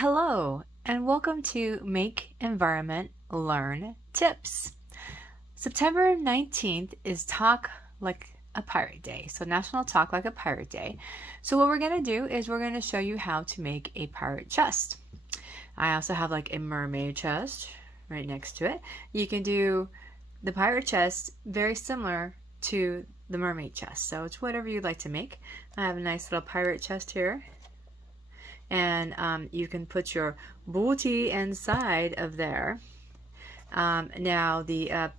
Hello, and welcome to Make Environment Learn Tips. September 19th is Talk Like a Pirate Day, so National Talk Like a Pirate Day. So what we're going to do is we're going to show you how to make a pirate chest. I also have like a mermaid chest right next to it. You can do the pirate chest very similar to the mermaid chest, so it's whatever you'd like to make. I have a nice little pirate chest here. And you can put your booty inside of there. Now the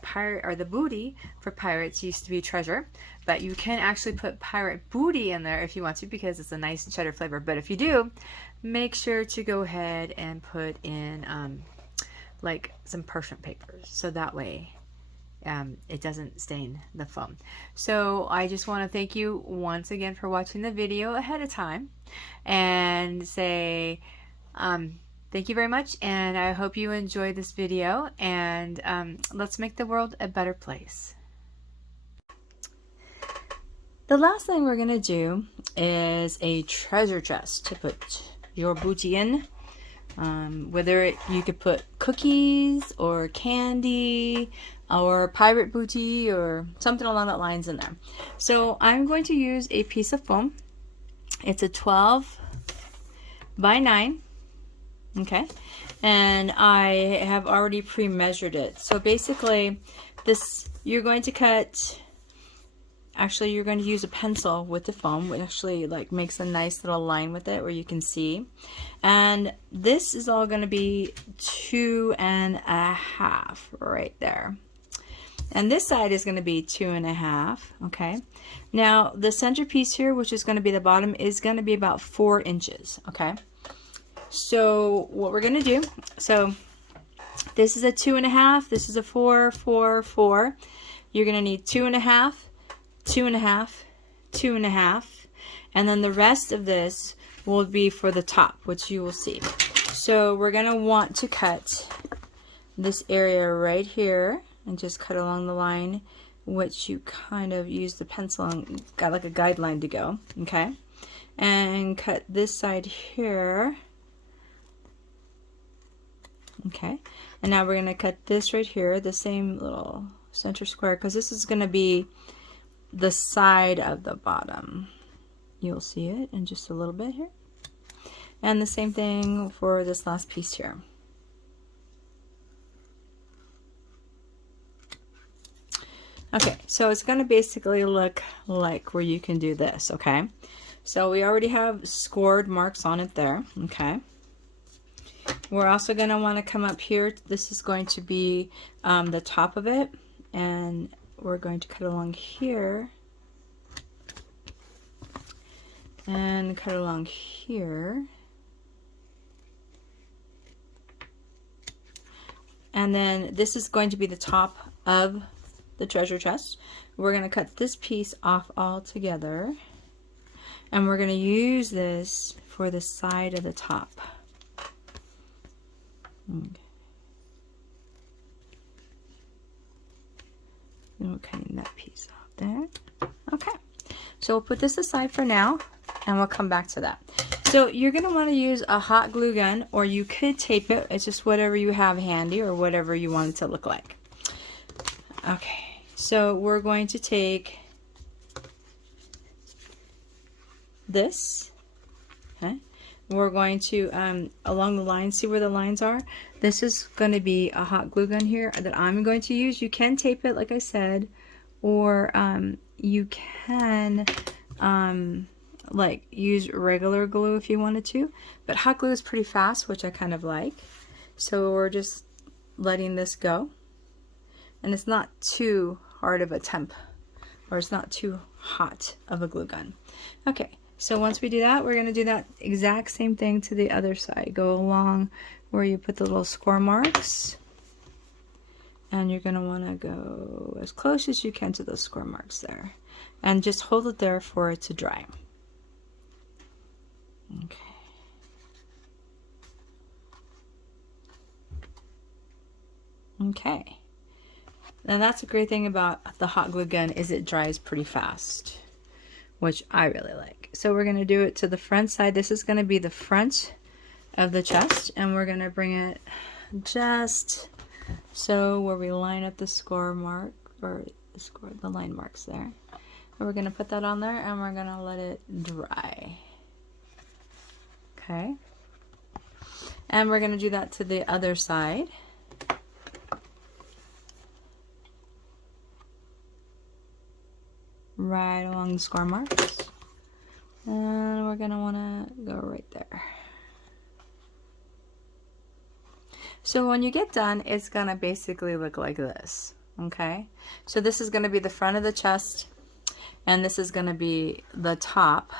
pirate or the booty for pirates used to be treasure, but you can actually put pirate booty in there if you want to because it's a nice cheddar flavor. But if you do, make sure to go ahead and put in like some parchment papers, so that way it doesn't stain the foam. So I just want to thank you once again for watching the video ahead of time and say thank you very much, and I hope you enjoyed this video, and let's make the world a better place. The last thing we're gonna do is a treasure chest to put your booty in. Whether you could put cookies or candy or pirate booty or something along that lines in there. So I'm going to use a piece of foam. It's a 12 by 9, okay, and I have already pre-measured it. So basically this, you're going to cut, actually you're going to use a pencil with the foam, which actually like makes a nice little line with it where you can see. And this is all going to be 2.5 right there. And this side is going to be 2.5, okay? Now the centerpiece here, which is going to be the bottom, is going to be about 4 inches, okay? So what we're going to do, so this is a 2.5, this is a 4, 4, 4. You're going to need 2.5, 2.5, 2.5, and then the rest of this will be for the top, which you will see. So we're going to want to cut this area right here and just cut along the line, which you kind of use the pencil and got like a guideline to go, okay? And cut this side here, okay? And now we're going to cut this right here, the same little center square, because this is going to be the side of the bottom. You'll see it in just a little bit here. And the same thing for this last piece here. Okay, so it's going to basically look like where you can do this, okay? So we already have scored marks on it there, okay? We're also going to want to come up here. This is going to be the top of it, and we're going to cut along here and cut along here. And then this is going to be the top of the treasure chest. We're going to cut this piece off all together, and we're going to use this for the side of the top. Okay. And we're cutting that piece off there. Okay, so we'll put this aside for now, and we'll come back to that. So you're going to want to use a hot glue gun, or you could tape it. It's just whatever you have handy or whatever you want it to look like. Okay, so we're going to take this, okay? We're going to, along the lines, see where the lines are? This is going to be a hot glue gun here that I'm going to use. You can tape it, like I said, or you can like use regular glue if you wanted to, but hot glue is pretty fast, which I kind of like. So we're just letting this go, and it's not too hard of a temp, or it's not too hot of a glue gun. Okay, so once we do that, we're going to do that exact same thing to the other side. Go along where you put the little score marks, and you're going to want to go as close as you can to those score marks there, and just hold it there for it to dry. Okay. Okay. And that's a great thing about the hot glue gun, is it dries pretty fast, which I really like. So we're going to do it to the front side. This is going to be the front of the chest, and we're going to bring it just so where we line up the score mark, or the line marks there. And we're going to put that on there, and we're going to let it dry. Okay. And we're going to do that to the other side. Right along the score marks. And we're going to want to go right there. So when you get done, it's going to basically look like this. Okay. So this is going to be the front of the chest, and this is going to be the top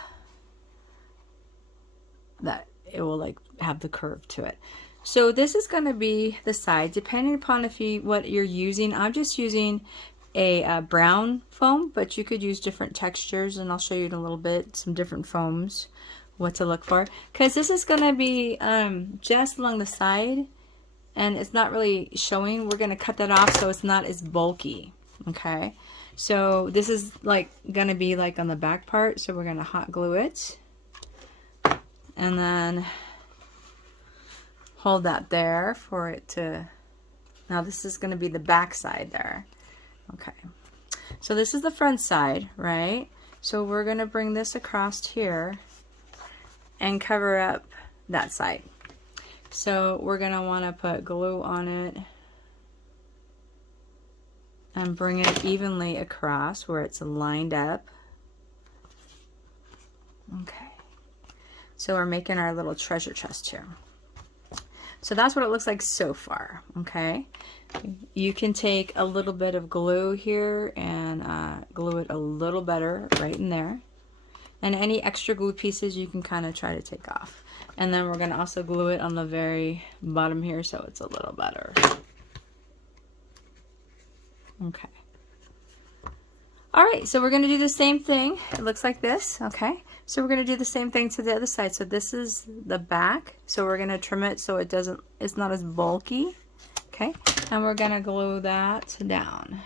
that it will like have the curve to it. So this is going to be the side, depending upon what you're using. I'm just using a brown foam, but you could use different textures, and I'll show you in a little bit some different foams, what to look for, because this is going to be just along the side, and it's not really showing. We're going to cut that off so it's not as bulky. Okay, so this is like going to be like on the back part, so we're going to hot glue it, and then hold that there for it to, now this is going to be the back side there. Okay, so this is the front side, right? So we're going to bring this across here and cover up that side. So we're going to want to put glue on it and bring it evenly across where it's lined up. Okay, so we're making our little treasure chest here. So that's what it looks like so far. Okay, you can take a little bit of glue here and glue it a little better right in there, and any extra glue pieces you can kind of try to take off. And then we're going to also glue it on the very bottom here so it's a little better. Okay. All right, so we're going to do the same thing. It looks like this. Okay, so we're going to do the same thing to the other side. So this is the back, so we're going to trim it so it's not as bulky. Okay, and we're going to glue that down.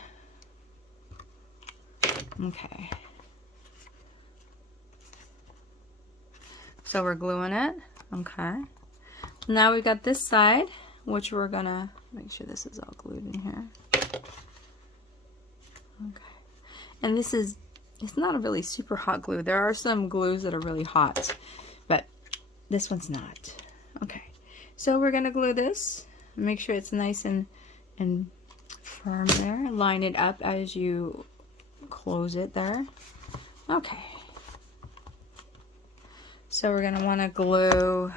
Okay, so we're gluing it. Okay, now we've got this side, which we're going to make sure this is all glued in here. Okay. And this is, it's not a really super hot glue. There are some glues that are really hot, but this one's not. Okay, so we're going to glue this. Make sure it's nice and firm there. Line it up as you close it there. Okay. So we're going to want to glue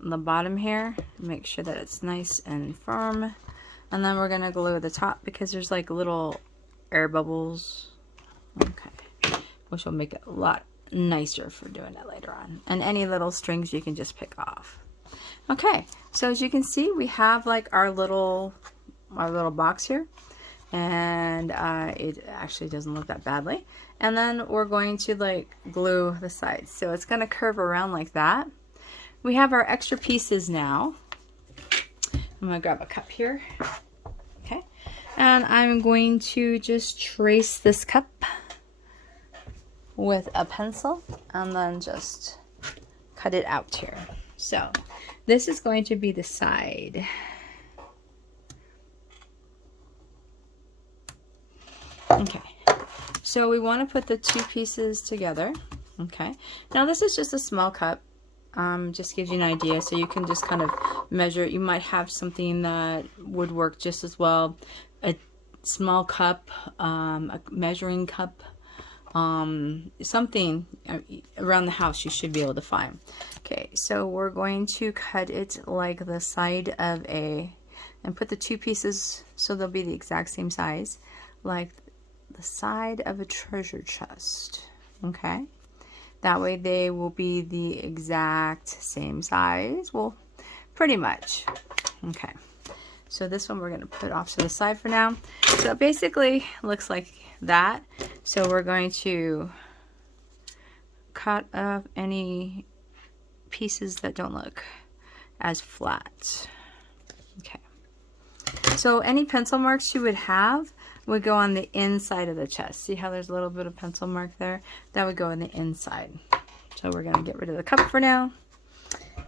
on the bottom here. Make sure that it's nice and firm. And then we're going to glue the top because there's like little air bubbles, okay, which will make it a lot nicer for doing it later on. And any little strings you can just pick off. Okay, so as you can see, we have like our little box here, and it actually doesn't look that badly. And then we're going to like glue the sides, so it's going to curve around like that. We have our extra pieces now. I'm going to grab a cup here. Okay, and I'm going to just trace this cup with a pencil and then just cut it out here. So this is going to be the side. Okay, so we want to put the two pieces together. Okay, now this is just a small cup. Just gives you an idea, so you can just kind of measure it. You might have something that would work just as well. A small cup, a measuring cup, something around the house you should be able to find. Okay, so we're going to cut it like the side of and put the two pieces so they'll be the exact same size, like the side of a treasure chest. Okay, that way they will be the exact same size. Well, pretty much. Okay, so this one we're going to put off to the side for now. So it basically looks like that. So we're going to cut off any pieces that don't look as flat. Okay, so any pencil marks you would have would go on the inside of the chest. See how there's a little bit of pencil mark there? That would go on the inside. So we're going to get rid of the cup for now.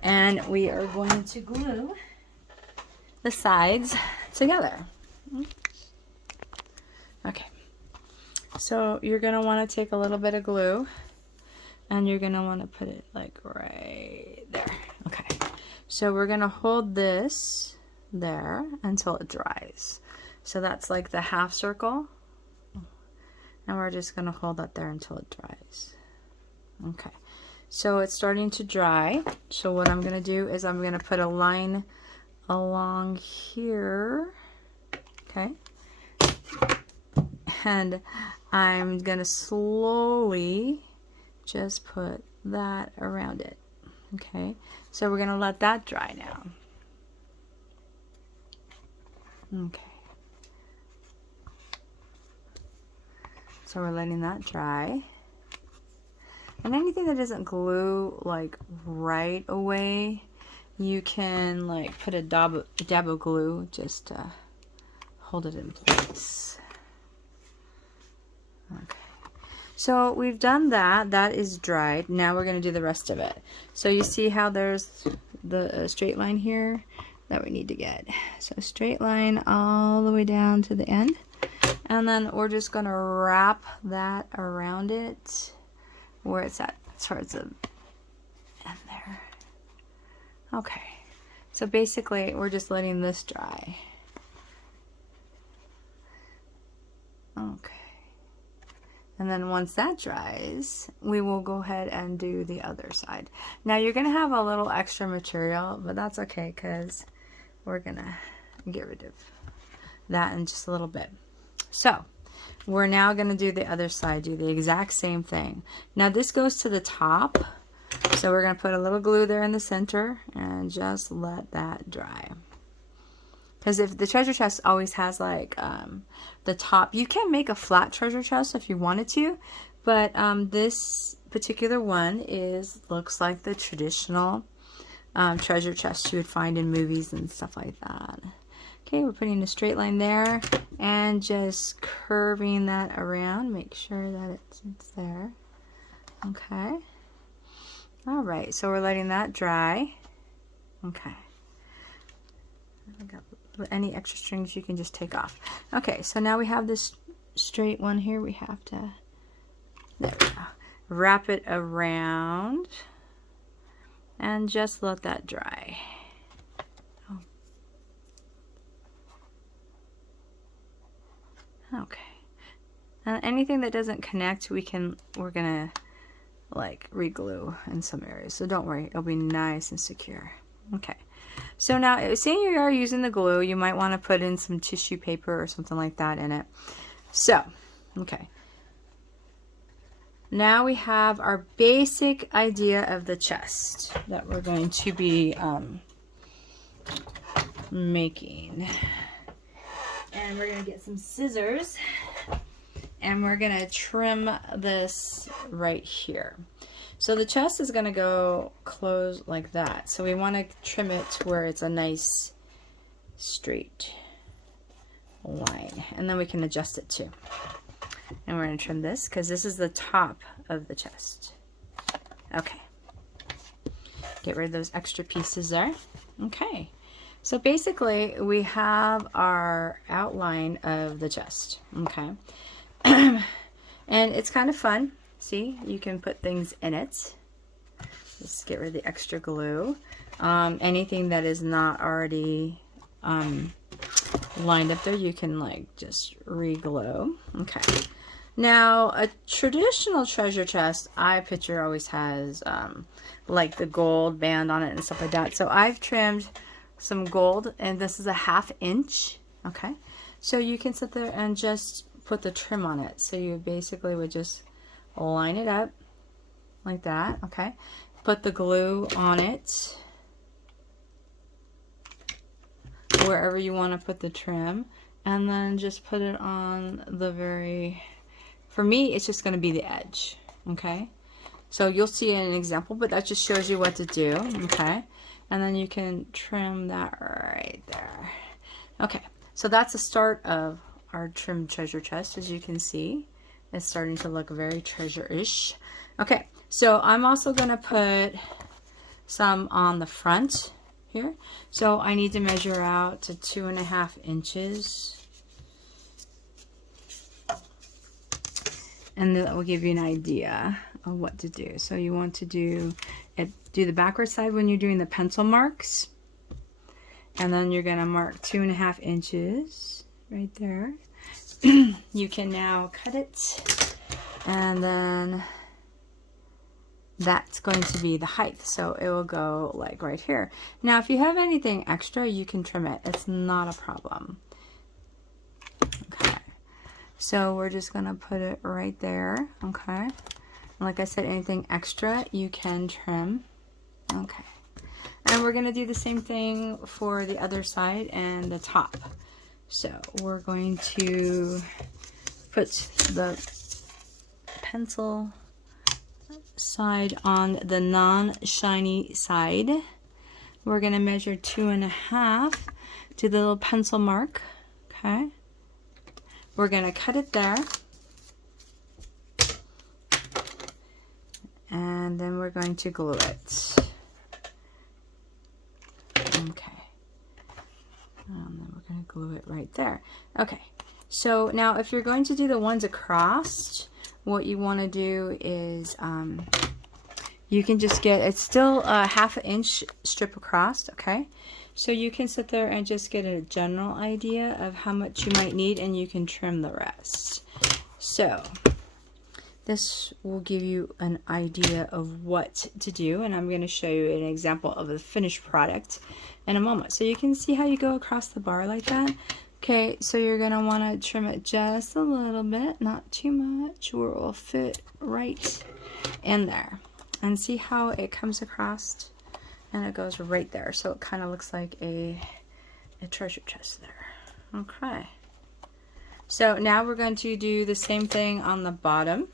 And we are going to glue the sides together. Okay, so you're going to want to take a little bit of glue and you're going to want to put it like right there. Okay, so we're going to hold this there until it dries. So that's like the half circle, and we're just going to hold that there until it dries. Okay, so it's starting to dry. So what I'm going to do is I'm going to put a line along here. Okay, and I'm going to slowly just put that around it. Okay, so we're going to let that dry now. Okay, so we're letting that dry. And anything that doesn't glue like right away, you can like put a dab of glue just to hold it in place. Okay, so we've done that. That is dried. Now we're going to do the rest of it. So you see how there's the straight line here that we need to get. So straight line all the way down to the end. And then we're just going to wrap that around it where it's at towards the end there. Okay, so basically we're just letting this dry. Okay, and then once that dries, we will go ahead and do the other side. Now you're gonna have a little extra material, but that's okay because we're gonna get rid of that in just a little bit. So we're now going to do the other side, do the exact same thing. Now this goes to the top, so we're going to put a little glue there in the center and just let that dry. Because if the treasure chest always has like the top, you can make a flat treasure chest if you wanted to, but this particular one looks like the traditional treasure chest you would find in movies and stuff like that. Okay, we're putting a straight line there and just curving that around. Make sure that it's there. Okay. All right, so we're letting that dry. Okay. Any extra strings you can just take off. Okay, so now we have this straight one here. We have to, there we go, wrap it around and just let that dry. Okay, and anything that doesn't connect, we're gonna like re-glue in some areas, so don't worry, it'll be nice and secure. Okay, so now seeing you are using the glue, you might want to put in some tissue paper or something like that in it. So okay, now we have our basic idea of the chest that we're going to be making. And we're going to get some scissors and we're going to trim this right here. So the chest is going to go close like that. So we want to trim it to where it's a nice straight line. And then we can adjust it too. And we're going to trim this because this is the top of the chest. Okay. Get rid of those extra pieces there. Okay. So basically, we have our outline of the chest, okay? And it's kind of fun. See, you can put things in it. Just get rid of the extra glue. Anything that is not already lined up there, you can like just re-glue. Okay. Now, a traditional treasure chest, I picture always has like the gold band on it and stuff like that. So I've trimmed some gold, and this is a 1/2 inch. Okay, so you can sit there and just put the trim on it. So you basically would just line it up like that. Okay, put the glue on it wherever you want to put the trim, and then just put it on the very, for me it's just going to be the edge. Okay, so you'll see an example, but that just shows you what to do. Okay, and then you can trim that right there. Okay, so that's the start of our trimmed treasure chest. As you can see, it's starting to look very treasure-ish. Okay, so I'm also going to put some on the front here. So I need to measure out to 2.5 inches. And that will give you an idea of what to do. So you want to do the backward side when you're doing the pencil marks. And then you're going to mark 2.5 inches right there. You can now cut it, and then that's going to be the height. So it will go like right here. Now if you have anything extra, you can trim it. It's not a problem. Okay. So we're just going to put it right there, okay? And like I said, anything extra you can trim. Okay. And we're going to do the same thing for the other side and the top. So we're going to put the pencil side on the non-shiny side. We're going to measure 2.5 to the little pencil mark, okay? We're going to cut it there. And then we're going to glue it. Okay. And then we're going to glue it right there. Okay. So now if you're going to do the ones across, what you want to do is you can just get, it's still a 1/2 inch strip across, okay? So you can sit there and just get a general idea of how much you might need, and you can trim the rest. So this will give you an idea of what to do, and I'm going to show you an example of the finished product in a moment. So you can see how you go across the bar like that. Okay, so you're going to want to trim it just a little bit, not too much, where it will fit right in there. And see how it comes across? And it goes right there, so it kind of looks like a treasure chest there. Okay. So now we're going to do the same thing on the bottom.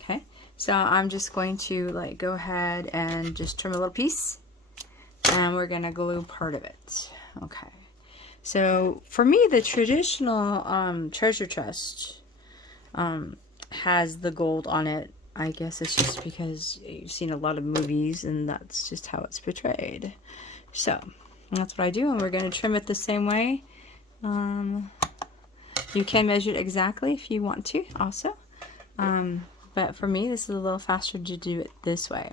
Okay. So I'm just going to like go ahead and just trim a little piece, and we're going to glue part of it. Okay. So for me, the traditional treasure chest has the gold on it. I guess it's just because you've seen a lot of movies and that's just how it's portrayed. So that's what I do, and we're going to trim it the same way. You can measure it exactly if you want to also. But for me, this is a little faster to do it this way.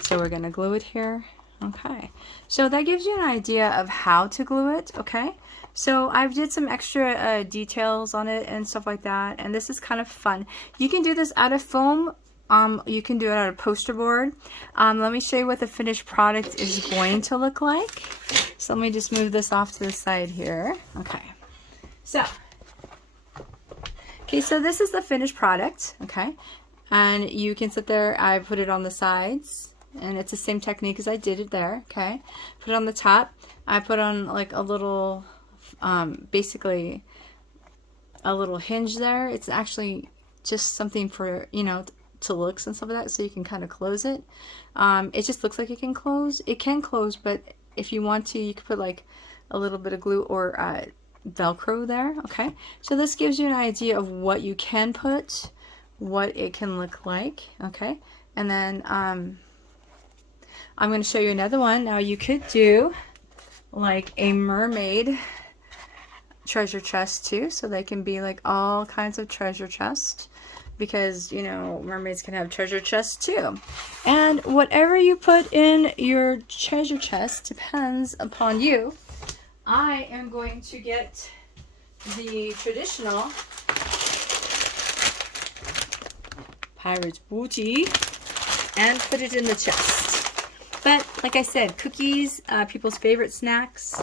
So we're going to glue it here. Okay. So that gives you an idea of how to glue it. Okay. So I've did some extra details on it and stuff like that. And this is kind of fun. You can do this out of foam. You can do it on a poster board. Let me show you what the finished product is going to look like. So let me just move this off to the side here. Okay. So this is the finished product. Okay. And you can sit there. I put it on the sides, and it's the same technique as I did it there. Okay. Put it on the top. I put on like a little, basically a little hinge there. It's actually just something for, you know, to looks and stuff like that, so you can kind of close it. It just looks like it can close. It can close, but if you want to, you could put like a little bit of glue or Velcro there. Okay, so this gives you an idea of what you can put, what it can look like. Okay, and then I'm going to show you another one. Now you could do like a mermaid treasure chest too, so they can be like all kinds of treasure chests, because you know mermaids can have treasure chests too. And whatever you put in your treasure chest depends upon you. I am going to get the traditional pirate's booty and put it in the chest. But like I said, cookies, people's favorite snacks.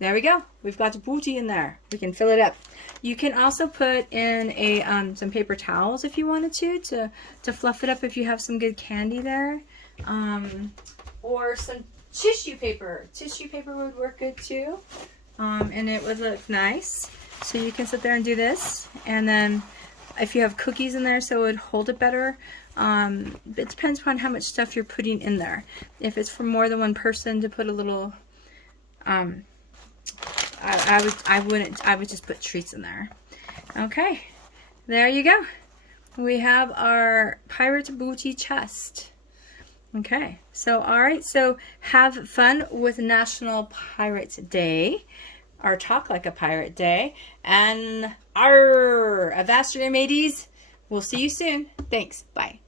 There we go. We've got the booty in there. We can fill it up. You can also put in a some paper towels if you wanted to fluff it up if you have some good candy there. Or some tissue paper. Tissue paper would work good too. And it would look nice. So you can sit there and do this. And then if you have cookies in there, so it would hold it better. It depends upon how much stuff you're putting in there. If it's for more than one person, to put a little I would just put treats in there. Okay, there you go. We have our pirate booty chest. Okay, so all right, so have fun with National Pirate Day, our Talk Like a Pirate Day, and avast your mateys. We'll see you soon. Thanks. Bye.